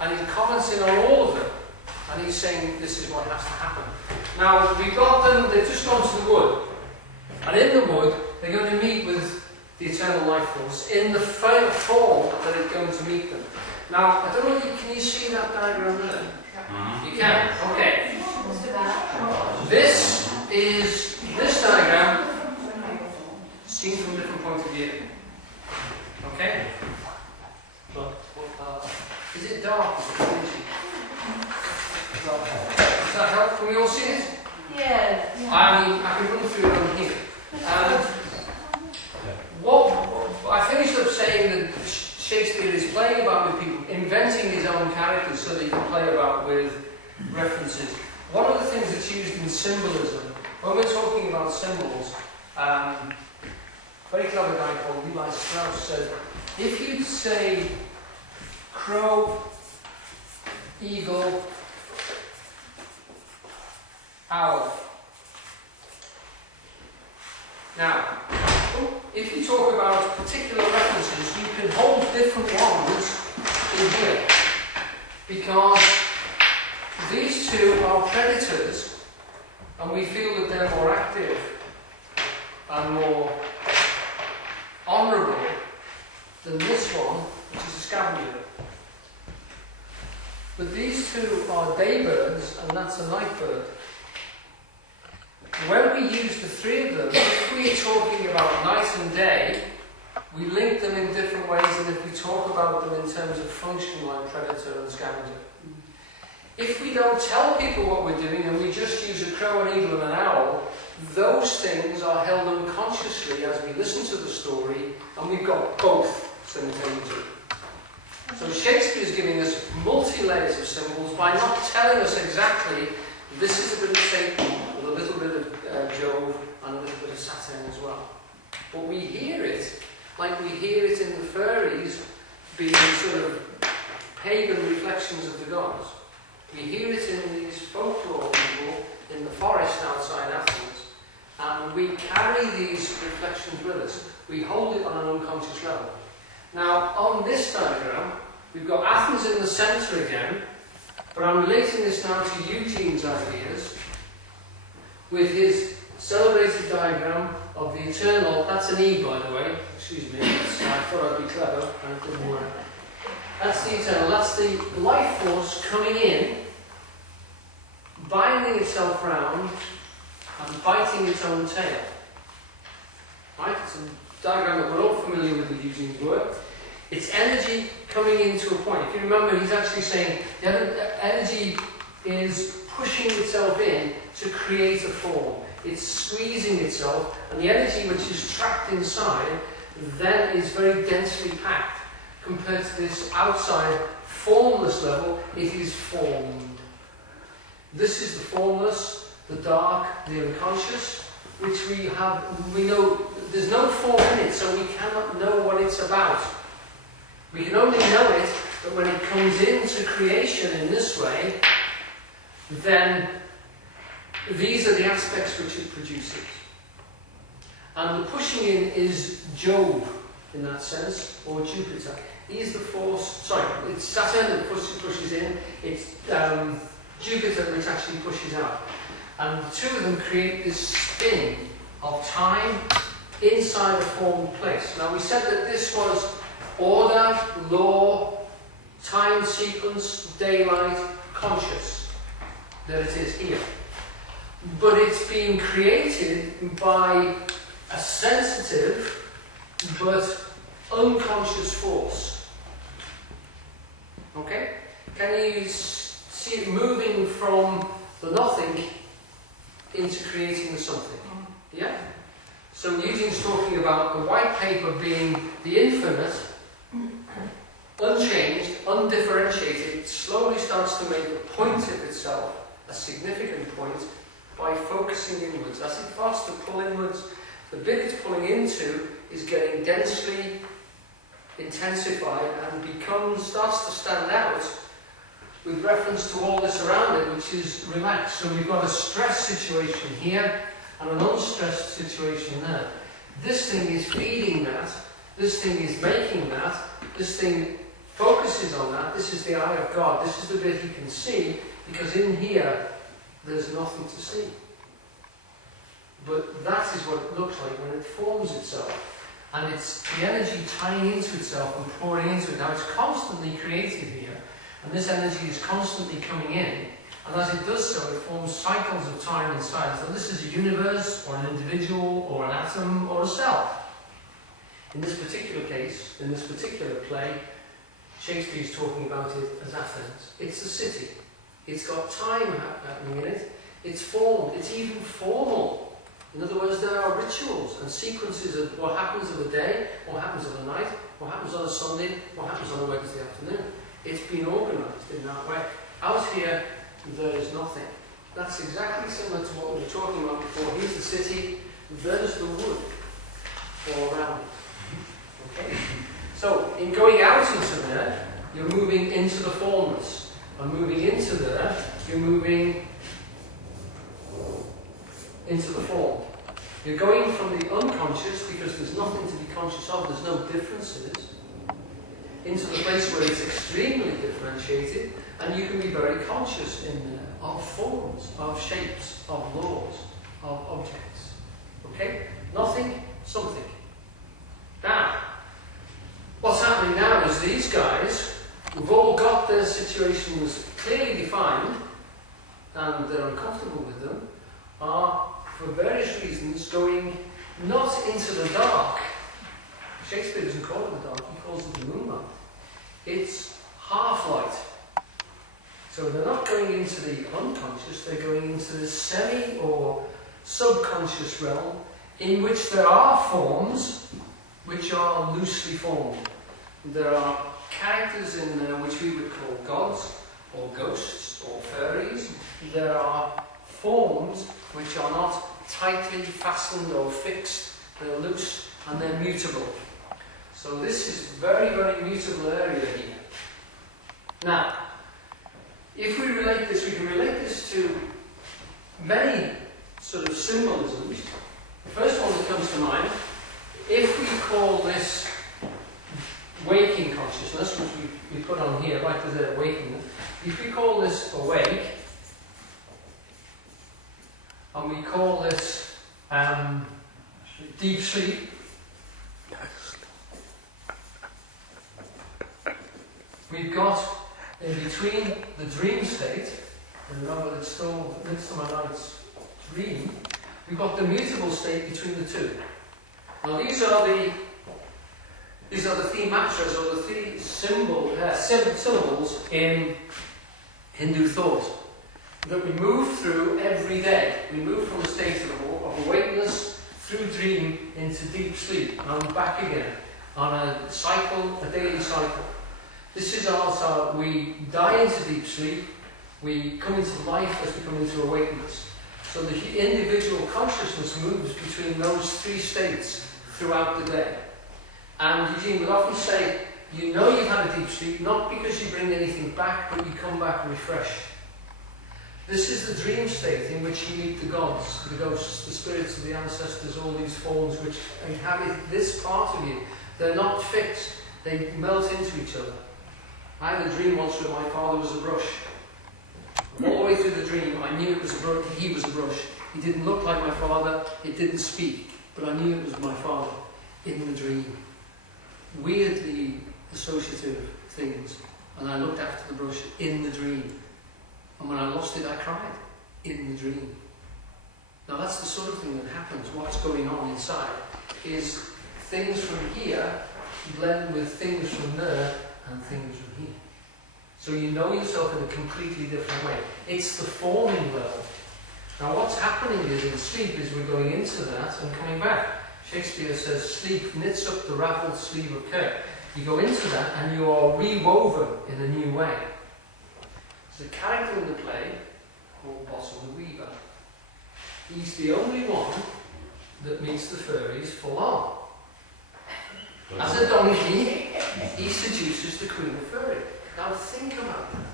and he's commenting on all of them, and he's saying this is what has to happen. Now, we've got them, they've just gone to the wood, and in the wood, they're going to meet with the eternal life force in the form that it's going to meet them. Now, I don't know, can you see that diagram there? You can? Okay. This diagram, seen from a different point of view. Okay? But, is it dark? Is it dingy? Does that help? Can we all see it? Yeah. I mean, I can run through it on here. I finished up saying that Shakespeare is playing about with people, inventing his own characters so that he can play about with references. One of the things that's used in symbolism, when we're talking about symbols, a very clever guy called Levi Strauss said, if you say crow, eagle, owl. Now, if you talk about particular references, you can hold different ones in here, because these two are predators, and we feel that they're more active and more honourable than this one, which is a scavenger. But these two are daybirds, and that's a night bird. When we use the three of them, if we're talking about night and day, we link them in different ways than if we talk about them in terms of function, like predator and scavenger. If we don't tell people what we're doing and we just use a crow, an eagle and an owl, those things are held unconsciously as we listen to the story, and we've got both simultaneously. So Shakespeare's giving us multi-layers of symbols by not telling us exactly this is a bit of Satan, with a little bit of Jove and a little bit of Saturn as well. But we hear it, like we hear it in the fairies being sort of pagan reflections of the gods. We hear it in these folklore people in the forest outside Athens, and we carry these reflections with us. We hold it on an unconscious level. Now, on this diagram, we've got Athens in the centre again, but I'm relating this now to Eugene's ideas with his celebrated diagram of the eternal. That's an E, by the way. Excuse me. I thought I'd be clever, and it didn't work. That's the eternal. That's the life force coming in, binding itself round, and biting its own tail. Right? It's a diagram that we're all familiar with Eugene's work. It's energy coming into a point. If you remember, he's actually saying the energy is pushing itself in to create a form. It's squeezing itself, and the energy which is trapped inside then is very densely packed. Compared to this outside formless level, it is formed. This is the formless, the dark, the unconscious, which we know there's no form in it, so we cannot know what it's about. We can only know it that when it comes into creation in this way, then these are the aspects which it produces. And the pushing in is Jove in that sense, or Jupiter. He's the force, it's Saturn that pushes in, it's Jupiter which actually pushes out. And the two of them create this spin of time inside a formed place. Now we said that this was order, law, time sequence, daylight, conscious, that it is here. But it's being created by a sensitive but unconscious force. Okay? Can you see it moving from the nothing into creating the something? Yeah? So Eugene's talking about the white paper being the infinite, unchanged, undifferentiated. It slowly starts to make a point of itself, a significant point, by focusing inwards. As it starts to pull inwards, the bit it's pulling into is getting densely intensified and starts to stand out with reference to all this around it, which is relaxed. So we've got a stress situation here and an unstressed situation there. This thing is feeding that, this thing is making that, this thing focuses on that. This is the eye of God. This is the bit he can see, because in here there's nothing to see. But that is what it looks like when it forms itself. And it's the energy tying into itself and pouring into it. Now it's constantly created here, and this energy is constantly coming in. And as it does so, it forms cycles of time inside. So this is a universe, or an individual, or an atom, or a cell. In this particular case, in this particular play, Shakespeare is talking about it as Athens. It's a city. It's got time happening in it. It's formed. It's even formal. In other words, there are rituals and sequences of what happens of a day, what happens of a night, what happens on a Sunday, what happens on a Wednesday afternoon. It's been organised in that way. Out here, there is nothing. That's exactly similar to what we were talking about before. Here's the city, there's the wood all around it. Okay? So, in going out into there, you're moving into the formless. And moving into there, you're moving into the form. You're going from the unconscious, because there's nothing to be conscious of, there's no differences, into the place where it's extremely differentiated, and you can be very conscious in there of forms, of shapes, of laws, of objects. Okay? Nothing, something. Now, what's happening now is these guys, who've all got their situations clearly defined, and they're uncomfortable with them, are, for various reasons, going not into the dark. Shakespeare doesn't call it the dark, he calls it the moonlight. It's half-light. So they're not going into the unconscious, they're going into the semi- or subconscious realm, in which there are forms which are loosely formed. There are characters in there which we would call gods, or ghosts, or fairies. There are forms which are not tightly fastened or fixed, they're loose and they're mutable. So this is very, very mutable area here. Now, if we relate this, we can relate this to many sort of symbolisms. The first one that comes to mind, if we call this waking consciousness, which we put on here, right there, waking, if we call this awake, and we call this deep sleep, we've got in between the dream state, and remember it's still Midsummer Night's Dream, we've got the mutable state between the two. Now these are the thematras, or the three syllables in Hindu thought that we move through every day. We move from a state of awakeness through dream into deep sleep and back again on a cycle, a daily cycle. This is also, we die into deep sleep, we come into life as we come into awakeness. So the individual consciousness moves between those three states throughout the day. And Eugene would often say, you know you've had a deep sleep, not because you bring anything back, but you come back refreshed. This is the dream state in which you meet the gods, the ghosts, the spirits of the ancestors, all these forms which inhabit this part of you. They're not fixed, they melt into each other. I had a dream once where my father was a brush. All the way through the dream, I knew it was he was a brush. He didn't look like my father, it didn't speak, but I knew it was my father in the dream. Weirdly associative things. And I looked after the brush in the dream. And when I lost it, I cried in the dream. Now that's the sort of thing that happens. What's going on inside is things from here blend with things from there and things from here. So you know yourself in a completely different way. It's the forming level. Now what's happening is in sleep is we're going into that and coming back. Shakespeare says sleep knits up the raveled sleeve of care. You go into that and you are rewoven in a new way. There's a character in the play called Bottom the Weaver. He's the only one that meets the fairies full on. As a donkey, he seduces the Queen of Fairy. Now think about that.